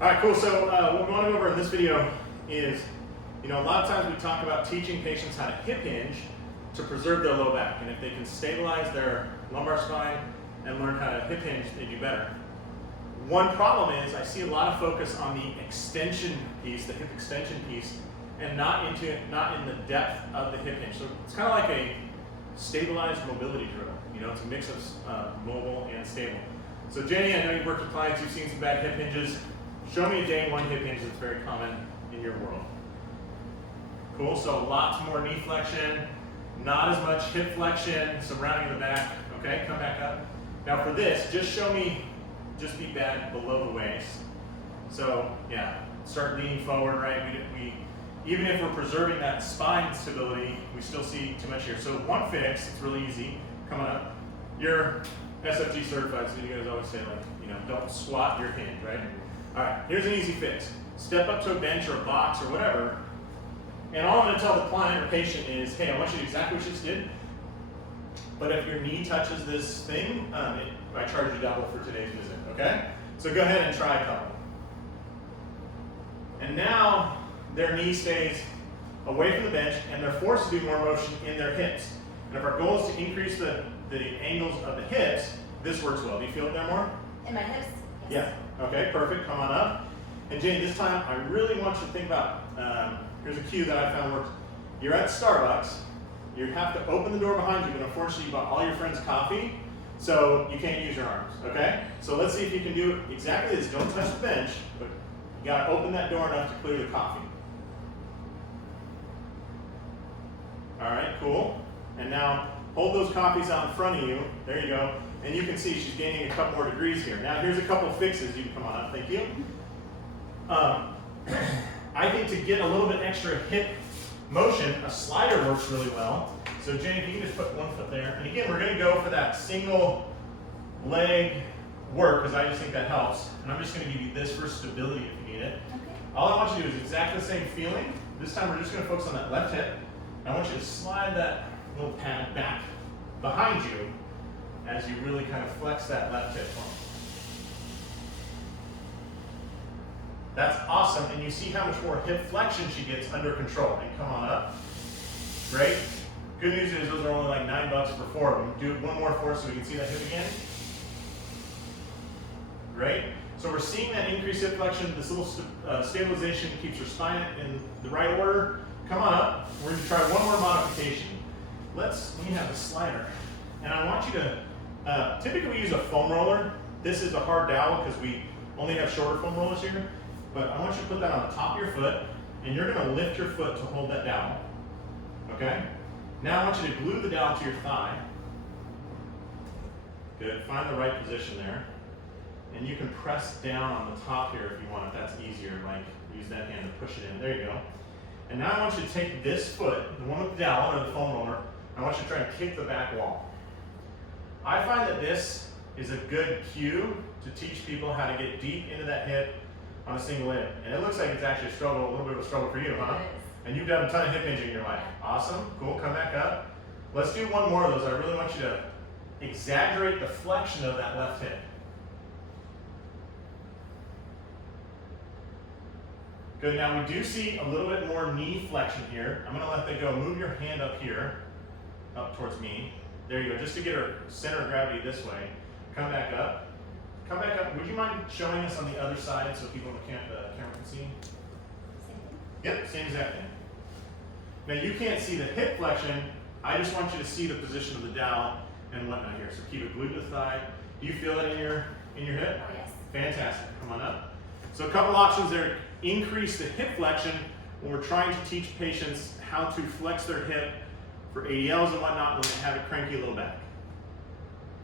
All right, cool. So what we want to go over in this video is, a lot of times we talk about teaching patients how to hip hinge to preserve their low back. And if they can stabilize their lumbar spine and learn how to hip hinge, they do better. One problem is I see a lot of focus on the extension piece, the hip extension piece, and not in the depth of the hip hinge. So it's kind of like a stabilized mobility drill. It's a mix of mobile and stable. So Jenny, I know you've worked with clients, you've seen some bad hip hinges. Show me a day one hip hinge that's very common in your world. Cool, so lots more knee flexion, not as much hip flexion, some rounding of the back. Okay, come back up. Now for this, just show me, just be bad below the waist. So yeah, start leaning forward, right? Even if we're preserving that spine stability, we still see too much here. So one fix, it's really easy. Come on up. You're SFG certified, so you guys always say don't squat your hinge, right? All right, here's an easy fix. Step up to a bench or a box or whatever, and all I'm going to tell the client or patient is, hey, I want you to do exactly what you just did, but if your knee touches this thing, I charge you double for today's visit, okay? So go ahead and try a couple. And now their knee stays away from the bench, and they're forced to do more motion in their hips. And if our goal is to increase the angles of the hips, this works well. Do you feel it there more? In my hips? Yes. Yeah. Okay, perfect. Come on up. And Jane, this time I really want you to think about, here's a cue that I found works. You're at Starbucks. You have to open the door behind you, but unfortunately you bought all your friends coffee, so you can't use your arms, okay? So let's see if you can do exactly this. Don't touch the bench, but you gotta open that door enough to clear the coffee. All right, cool. And now hold those coffees out in front of you. There you go. And you can see she's gaining a couple more degrees here. Now here's a couple fixes. You can come on up. Thank you. I think to get a little bit extra hip motion, a slider works really well. So Jane, if you can just put one foot there. And again, we're going to go for that single leg work because I just think that helps. And I'm just going to give you this for stability if you need it. Okay. All I want you to do is exactly the same feeling. This time we're just going to focus on that left hip. I want you to slide that little pad back behind you as you really kind of flex that left hip. That's awesome, and you see how much more hip flexion she gets under control. And come on up. Great. Good news is those are only like $9 for 4 of them. Do it one more for us so we can see that hip again. Great. So we're seeing that increased hip flexion. This little stabilization keeps your spine in the right order. Come on up. We're going to try one more modification. We have a slider. And I want you to, typically we use a foam roller. This is a hard dowel because we only have shorter foam rollers here. But I want you to put that on the top of your foot, and you're going to lift your foot to hold that dowel. Okay? Now I want you to glue the dowel to your thigh. Good. Find the right position there. And you can press down on the top here if you want, if that's easier. Like use that hand to push it in. There you go. And now I want you to take this foot, the one with the dowel or the foam roller, I want you to try and kick the back wall. I find that this is a good cue to teach people how to get deep into that hip on a single hip. And it looks like it's actually a little bit of a struggle for you, huh? It is. And you've done a ton of hip hinging in your life. Awesome, cool, come back up. Let's do one more of those. I really want you to exaggerate the flexion of that left hip. Good, now we do see a little bit more knee flexion here. I'm gonna let that go. Move your hand up here, up towards me. There you go, just to get our center of gravity this way. Come back up. Come back up. Would you mind showing us on the other side so people in the camera can see? Same thing? Yep, same exact thing. Now you can't see the hip flexion. I just want you to see the position of the dowel and whatnot here. So keep it glued to the thigh. Do you feel it in your hip? Oh, yes. Fantastic. Come on up. So a couple options there. Increase the hip flexion when we're trying to teach patients how to flex their hip for ADLs and whatnot when they have a cranky little back.